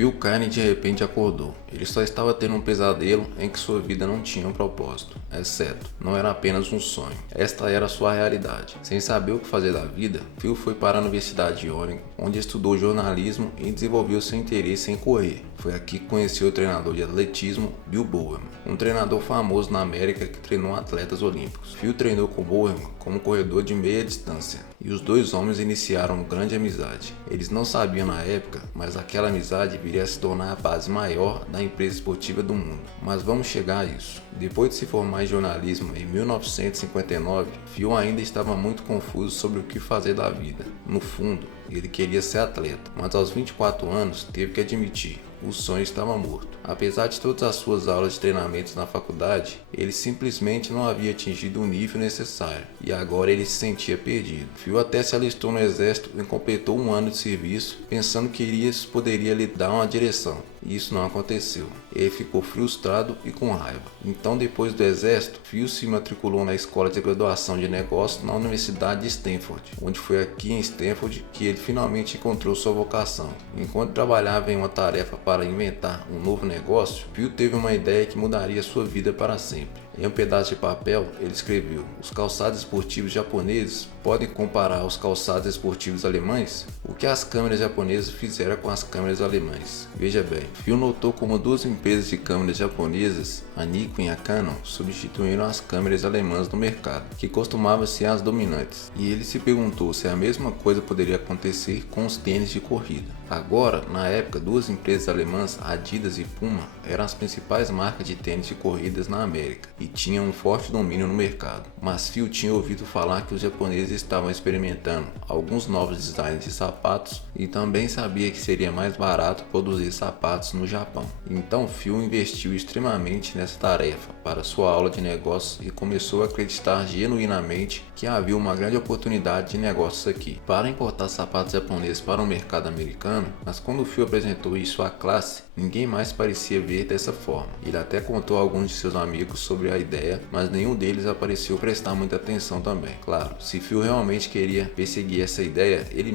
Phil Kane de repente acordou. Ele só estava tendo um pesadelo em que sua vida não tinha um propósito, exceto, não era apenas um sonho. Esta era sua realidade. Sem saber o que fazer da vida, Phil foi para a Universidade de Oregon, onde estudou jornalismo e desenvolveu seu interesse em correr. Foi aqui que conheceu o treinador de atletismo Bill Bowerman, um treinador famoso na América que treinou atletas olímpicos. Phil treinou com Bowerman como corredor de meia distância, e os dois homens iniciaram uma grande amizade. Eles não sabiam na época, mas aquela amizade viria a se tornar a base maior da empresa esportiva do mundo. Mas vamos chegar a isso. Depois de se formar em jornalismo em 1959, Phil ainda estava muito confuso sobre o que fazer da vida. No fundo, ele queria ser atleta, mas aos 24 anos teve que admitir: o sonho estava morto. Apesar de todas as suas aulas de treinamentos na faculdade, ele simplesmente não havia atingido o nível necessário e agora ele se sentia perdido. Phil até se alistou no exército e completou um ano de serviço, pensando que isso poderia lhe dar uma direção. E isso não aconteceu. Ele ficou frustrado e com raiva. Então, depois do exército, Phil se matriculou na escola de graduação de negócios na Universidade de Stanford, onde foi aqui em Stanford que ele finalmente encontrou sua vocação. Enquanto trabalhava em uma tarefa para inventar um novo negócio, Phil teve uma ideia que mudaria sua vida para sempre. Em um pedaço de papel, ele escreveu: os calçados esportivos japoneses podem comparar aos calçados esportivos alemães? O que as câmeras japonesas fizeram com as câmeras alemãs? Veja bem, Phil notou como duas empresas de câmeras japonesas, a Nikon e a Canon, substituíram as câmeras alemãs no mercado, que costumavam ser as dominantes. E ele se perguntou se a mesma coisa poderia acontecer com os tênis de corrida. Agora, na época, duas empresas alemãs, Adidas e Puma, eram as principais marcas de tênis de corridas na América e tinham um forte domínio no mercado. Mas Phil tinha ouvido falar que os japoneses estavam experimentando alguns novos designs de sapatos e também sabia que seria mais barato produzir sapatos no Japão. Então Phil investiu extremamente nessa tarefa para sua aula de negócios e começou a acreditar genuinamente que havia uma grande oportunidade de negócios aqui para importar sapatos japoneses para o mercado americano. Mas quando Phil apresentou isso à classe, ninguém mais parecia ver dessa forma. Ele até contou a alguns de seus amigos sobre a ideia, mas nenhum deles apareceu prestar muita atenção também. Claro, se Phil realmente queria perseguir essa ideia, ele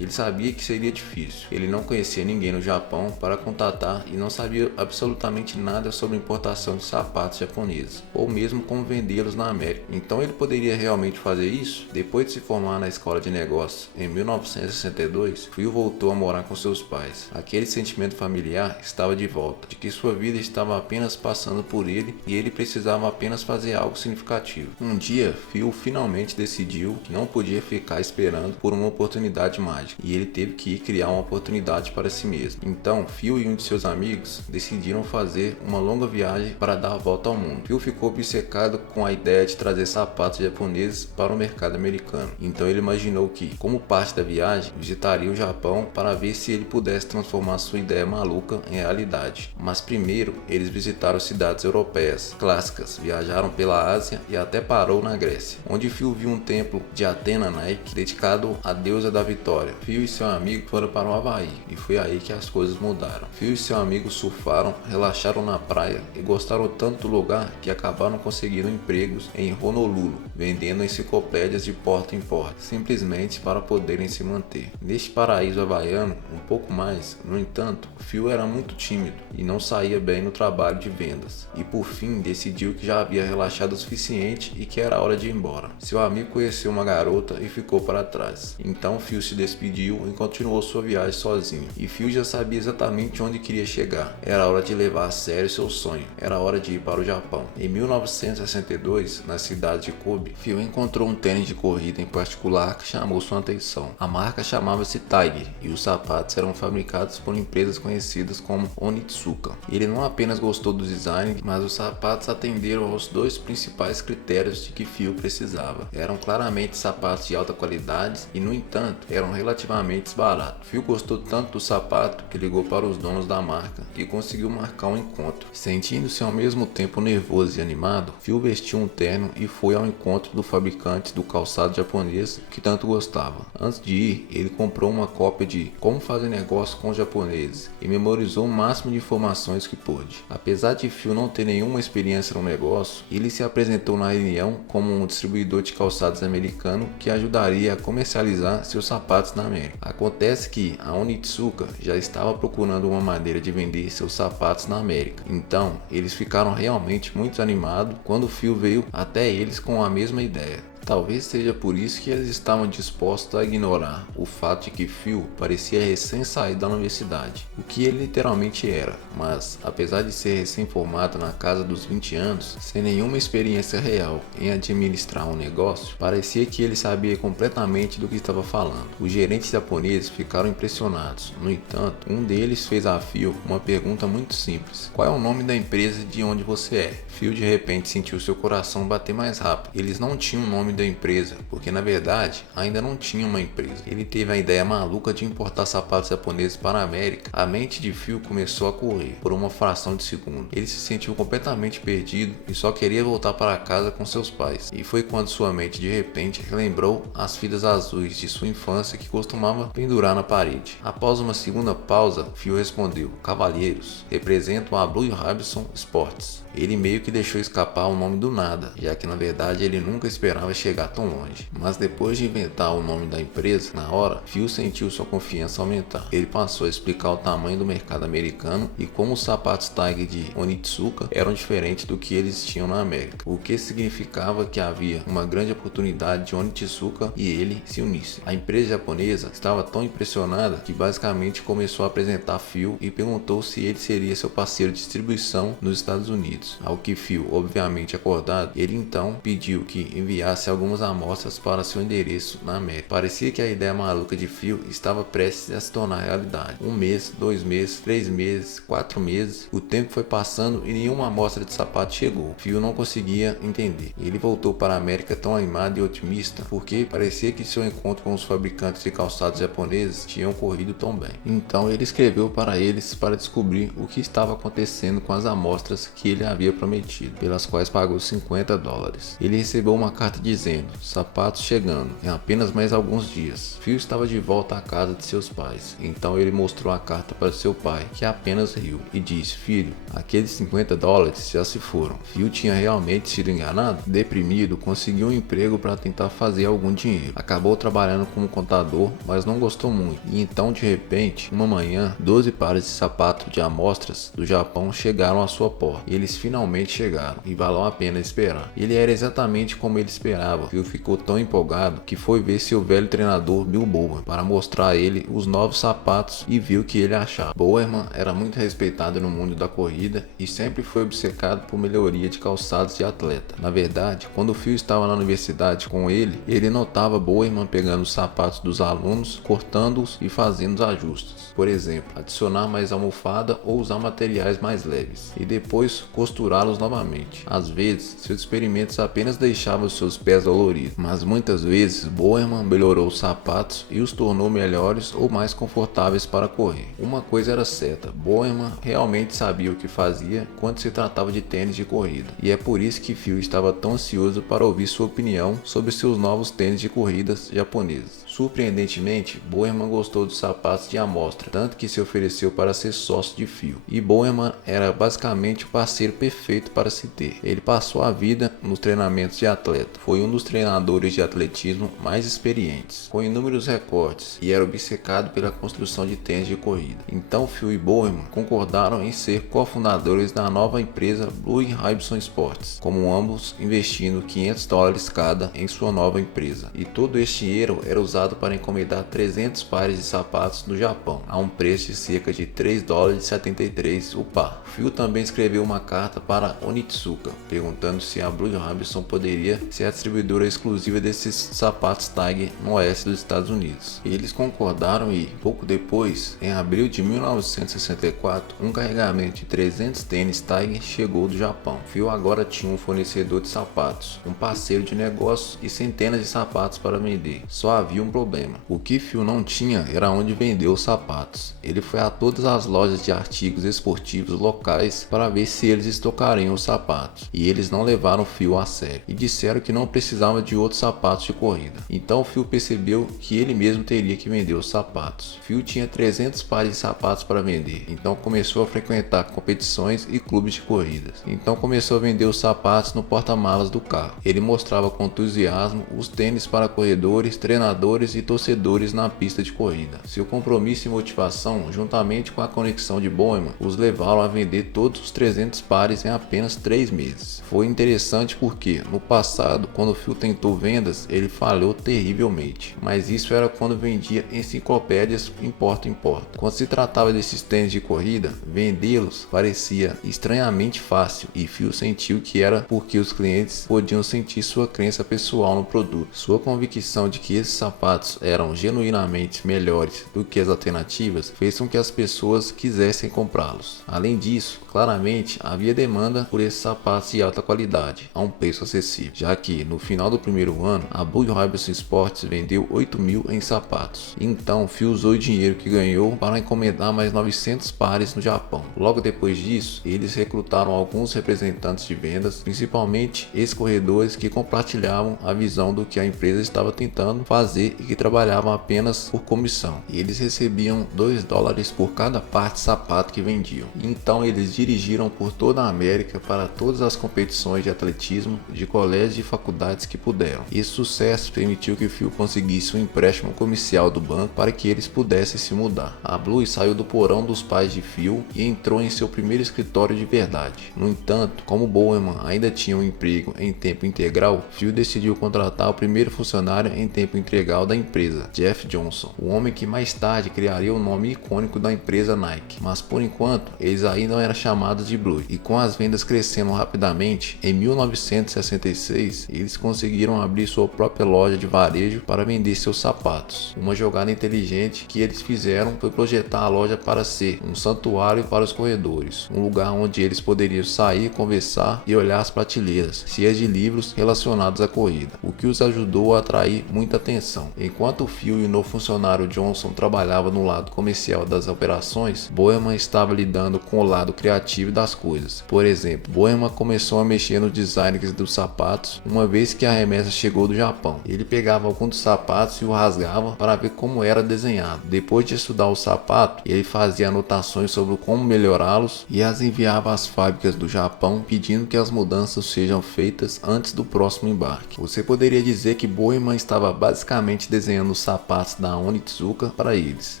sabia que seria difícil. Ele não conhecia ninguém no Japão para contatar e não sabia absolutamente nada sobre importação de sapatos japoneses, ou mesmo como vendê-los na América. Então ele poderia realmente fazer isso? Depois de se formar na escola de negócios em 1962, Phil voltou a morar com seus pais. Aquele sentimento familiar estava de volta, de que sua vida estava apenas passando por ele e ele precisava apenas fazer algo significativo. Um dia, Phil finalmente decidiu que não podia ficar esperando por uma oportunidade mágica e ele teve que ir criar uma oportunidade para si mesmo. Então, Phil e um de seus amigos decidiram fazer uma longa viagem para dar a volta ao mundo. Phil ficou obcecado com a ideia de trazer sapatos japoneses para o mercado americano. Então ele imaginou que, como parte da viagem, visitaria o Japão para ver se ele pudesse transformar sua ideia maluca em realidade. Mas primeiro, eles visitaram cidades europeias clássicas, viajaram pela Ásia e até parou na Grécia, onde Phil viu um templo de Atena Nike dedicado à deusa da vitória. Phil e seu amigo foram para o Havaí e foi aí que as coisas mudaram. Phil e seu amigo surfaram, relaxaram na praia e gostaram tanto do lugar que acabaram conseguindo empregos em Honolulu, vendendo enciclopédias de porta em porta, simplesmente para poderem se manter. Neste paraíso havaiano, um pouco mais, no entanto, Phil era muito tímido e não saía bem no trabalho de vendas, e por fim decidiu que já havia relaxado o suficiente e que era hora de ir embora. Seu amigo conheceu uma garota e ficou para trás. Então Phil se despediu e continuou sua viagem sozinho, e Phil já sabia exatamente onde queria chegar. Era hora de levar a sério seu sonho, era hora de ir para o Japão. Em 1962, na cidade de Kobe, Phil encontrou um tênis de corrida em particular que chamou sua atenção. A marca chamava-se Tiger e os sapatos eram fabricados por empresas conhecidas como Onitsuka. Ele não apenas gostou do design, mas os sapatos atenderam aos dois principais critérios de que Phil precisava. Eram claramente sapatos de alta qualidade e, no entanto, eram relativamente baratos. Phil gostou tanto do sapato que ligou para os donos da marca e conseguiu marcar um encontro. Sentindo-se ao mesmo tempo nervoso e animado, Phil vestiu um terno e foi ao encontro do fabricante do calçado japonês que tanto gostava. Antes de ir, ele comprou uma cópia de Como como fazer negócio com os japoneses e memorizou o máximo de informações que pôde. Apesar de Phil não ter nenhuma experiência no negócio, ele se apresentou na reunião como um distribuidor de calçados americano que ajudaria a comercializar seus sapatos na América. Acontece que a Onitsuka já estava procurando uma maneira de vender seus sapatos na América, então eles ficaram realmente muito animados quando Phil veio até eles com a mesma ideia. Talvez seja por isso que eles estavam dispostos a ignorar o fato de que Phil parecia recém-saído da universidade, o que ele literalmente era, mas apesar de ser recém-formado na casa dos 20 anos, sem nenhuma experiência real em administrar um negócio, parecia que ele sabia completamente do que estava falando. Os gerentes japoneses ficaram impressionados. No entanto, um deles fez a Phil uma pergunta muito simples: qual é o nome da empresa de onde você é? Phil de repente sentiu seu coração bater mais rápido. Eles não tinham o nome da empresa, porque na verdade ainda não tinha uma empresa. Ele teve a ideia maluca de importar sapatos japoneses para a América. A mente de Phil começou a correr por uma fração de segundo. Ele se sentiu completamente perdido e só queria voltar para casa com seus pais. E foi quando sua mente de repente relembrou as fitas azuis de sua infância que costumava pendurar na parede. Após uma segunda pausa, Phil respondeu: cavalheiros, representam a Blue Hibson Sports. Ele meio que deixou escapar o nome do nada, já que na verdade ele nunca esperava chegar tão longe. Mas depois de inventar o nome da empresa, na hora, Phil sentiu sua confiança aumentar. Ele passou a explicar o tamanho do mercado americano e como os sapatos Tiger de Onitsuka eram diferentes do que eles tinham na América, o que significava que havia uma grande oportunidade de Onitsuka e ele se unissem. A empresa japonesa estava tão impressionada que basicamente começou a apresentar Phil e perguntou se ele seria seu parceiro de distribuição nos Estados Unidos. Ao que Phil, obviamente acordado, ele então pediu que enviasse algumas amostras para seu endereço na América. Parecia que a ideia maluca de Phil estava prestes a se tornar realidade. 1 mês, 2 meses, 3 meses, 4 meses, o tempo foi passando e nenhuma amostra de sapato chegou. Phil não conseguia entender. Ele voltou para a América tão animado e otimista porque parecia que seu encontro com os fabricantes de calçados japoneses tinha ocorrido tão bem. Então ele escreveu para eles para descobrir o que estava acontecendo com as amostras que ele havia prometido, pelas quais pagou $50. Ele recebeu uma carta dizendo: sapatos chegando em apenas mais alguns dias. Phil estava de volta à casa de seus pais, então ele mostrou a carta para seu pai, que apenas riu e disse: filho, aqueles $50 já se foram. Phil tinha realmente sido enganado? Deprimido, conseguiu um emprego para tentar fazer algum dinheiro. Acabou trabalhando como contador, mas não gostou muito, e então de repente, uma manhã, 12 pares de sapatos de amostras do Japão chegaram à sua porta. Eles finalmente chegaram e valeu a pena esperar. Ele era exatamente como ele esperava. Phil ficou tão empolgado que foi ver seu velho treinador Bill Bowerman para mostrar a ele os novos sapatos e viu o que ele achava. Bowerman era muito respeitado no mundo da corrida e sempre foi obcecado por melhoria de calçados de atleta. Na verdade, quando Phil estava na universidade com ele, ele notava Bowerman pegando os sapatos dos alunos, cortando-os e fazendo os ajustes. Por exemplo, adicionar mais almofada ou usar materiais mais leves e depois costurá-los novamente. Às vezes, seus experimentos apenas deixavam seus pés doloridos, mas muitas vezes Bowerman melhorou os sapatos e os tornou melhores ou mais confortáveis para correr. Uma coisa era certa, Bowerman realmente sabia o que fazia quando se tratava de tênis de corrida, e é por isso que Phil estava tão ansioso para ouvir sua opinião sobre seus novos tênis de corridas japoneses. Surpreendentemente, Bowerman gostou dos sapatos de amostra, tanto que se ofereceu para ser sócio de Phil. E Bowerman era basicamente o parceiro perfeito para se ter. Ele passou a vida nos treinamentos de atleta. Foi um dos treinadores de atletismo mais experientes, com inúmeros recordes, e era obcecado pela construção de tênis de corrida. Então Phil e Bowerman concordaram em ser cofundadores da nova empresa Blue Hibson Sports, como ambos investindo $500 cada em sua nova empresa. E todo este dinheiro era usado para encomendar 300 pares de sapatos do Japão, a um preço de cerca de $3,73 o par. Phil também escreveu uma carta para Onitsuka, perguntando se a Blue Hibson poderia ser a distribuidora exclusiva desses sapatos Tiger no oeste dos Estados Unidos. Eles concordaram e, pouco depois, em abril de 1964, um carregamento de 300 tênis Tiger chegou do Japão. Phil agora tinha um fornecedor de sapatos, um parceiro de negócios e centenas de sapatos para vender. Só havia um problema. O que Phil não tinha era onde vender os sapatos. Ele foi a todas as lojas de artigos esportivos locais para ver se eles estocariam os sapatos, e eles não levaram Phil a sério e disseram que não precisava de outros sapatos de corrida. Então Phil percebeu que ele mesmo teria que vender os sapatos. Phil tinha 300 pares de sapatos para vender, então começou a frequentar competições e clubes de corridas. Então começou a vender os sapatos no porta-malas do carro. Ele mostrava com entusiasmo os tênis para corredores, treinadores e torcedores na pista de corrida. Seu compromisso e motivação, juntamente com a conexão de Bowman, os levaram a vender todos os 300 pares em apenas 3 meses. Foi interessante porque, no passado, quando Phil tentou vendas, ele falhou terrivelmente, mas isso era quando vendia enciclopédias importa. Quando se tratava desses tênis de corrida, vendê-los parecia estranhamente fácil, e Phil sentiu que era porque os clientes podiam sentir sua crença pessoal no produto. Sua convicção de que esses sapatos eram genuinamente melhores do que as alternativas fez com que as pessoas quisessem comprá-los. Além disso, claramente havia demanda por esses sapatos de alta qualidade a um preço acessível, já que no final do primeiro ano a Blue Hibison Sports vendeu 8.000 em sapatos. Então Phil usou o dinheiro que ganhou para encomendar mais 900 pares no Japão. Logo depois disso, eles recrutaram alguns representantes de vendas, principalmente ex-corredores que compartilhavam a visão do que a empresa estava tentando fazer e que trabalhavam apenas por comissão. E eles recebiam $2 por cada par de sapato que vendiam. Então eles dirigiram por toda a América para todas as competições de atletismo de colégios e faculdades que puderam. Esse sucesso permitiu que Phil conseguisse um empréstimo comercial do banco para que eles pudessem se mudar. A Blue saiu do porão dos pais de Phil e entrou em seu primeiro escritório de verdade. No entanto, como Bowman ainda tinha um emprego em tempo integral, Phil decidiu contratar o primeiro funcionário em tempo integral da empresa, Jeff Johnson, o homem que mais tarde criaria o nome icônico da empresa Nike. Mas por enquanto, eles ainda não eram chamados de Blue, e com as vendas crescendo rapidamente, em 1966, eles conseguiram abrir sua própria loja de varejo para vender seus sapatos. Uma jogada inteligente que eles fizeram foi projetar a loja para ser um santuário para os corredores, um lugar onde eles poderiam sair, conversar e olhar as prateleiras cheias de livros relacionados à corrida, o que os ajudou a atrair muita atenção. Enquanto o Phil e o novo funcionário Johnson trabalhavam no lado comercial das operações, Bowman estava lidando com o lado criativo das coisas. Por exemplo, Bowman começou a mexer no design dos sapatos uma vez que a remessa chegou do Japão. Ele pegava algum dos sapatos e o rasgava para ver como era desenhado. Depois de estudar o sapato, ele fazia anotações sobre como melhorá-los e as enviava às fábricas do Japão, pedindo que as mudanças sejam feitas antes do próximo embarque. Você poderia dizer que Bowman estava basicamente desenhando os sapatos da Onitsuka para eles.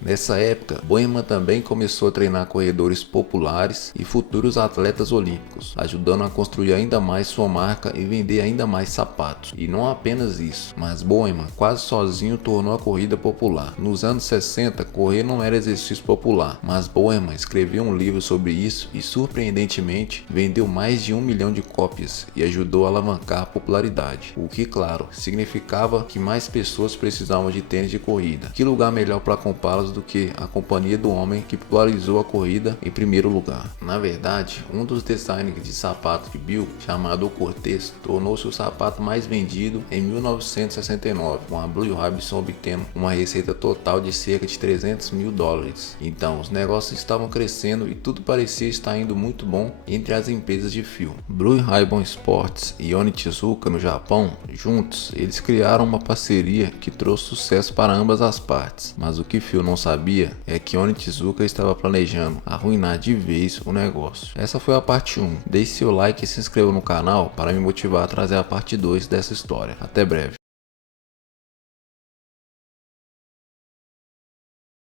Nessa época, Bowman também começou a treinar corredores populares e futuros atletas olímpicos, ajudando a construir ainda mais sua marca e vender ainda mais sapatos. E não apenas isso, mas Bowman quase sozinho tornou a corrida popular. Nos anos 60, correr não era exercício popular, mas Bowman escreveu um livro sobre isso e surpreendentemente vendeu mais de 1 milhão de cópias e ajudou a alavancar a popularidade, o que, claro, significava que mais pessoas precisavam de tênis de corrida. Que lugar melhor para comprá-los do que a companhia do homem que popularizou a corrida em primeiro lugar. Na verdade, um dos designers de sapato de Bill, chamado Cortez, tornou-se o sapato mais vendido em 1969, com a Blue Hibison obtendo uma receita total de cerca de $300 mil. Então, os negócios estavam crescendo e tudo parecia estar indo muito bom entre as empresas de Phil. Blue Hibison Sports e Onitsuka no Japão, juntos, eles criaram uma parceria que trouxe sucesso para ambas as partes. Mas o que Phil não sabia é que Onitsuka estava planejando arruinar de vez o negócio. Essa foi a parte 1. Deixe seu like e se inscreva no canal para me motivar a trazer a parte 2 dessa história. Até breve.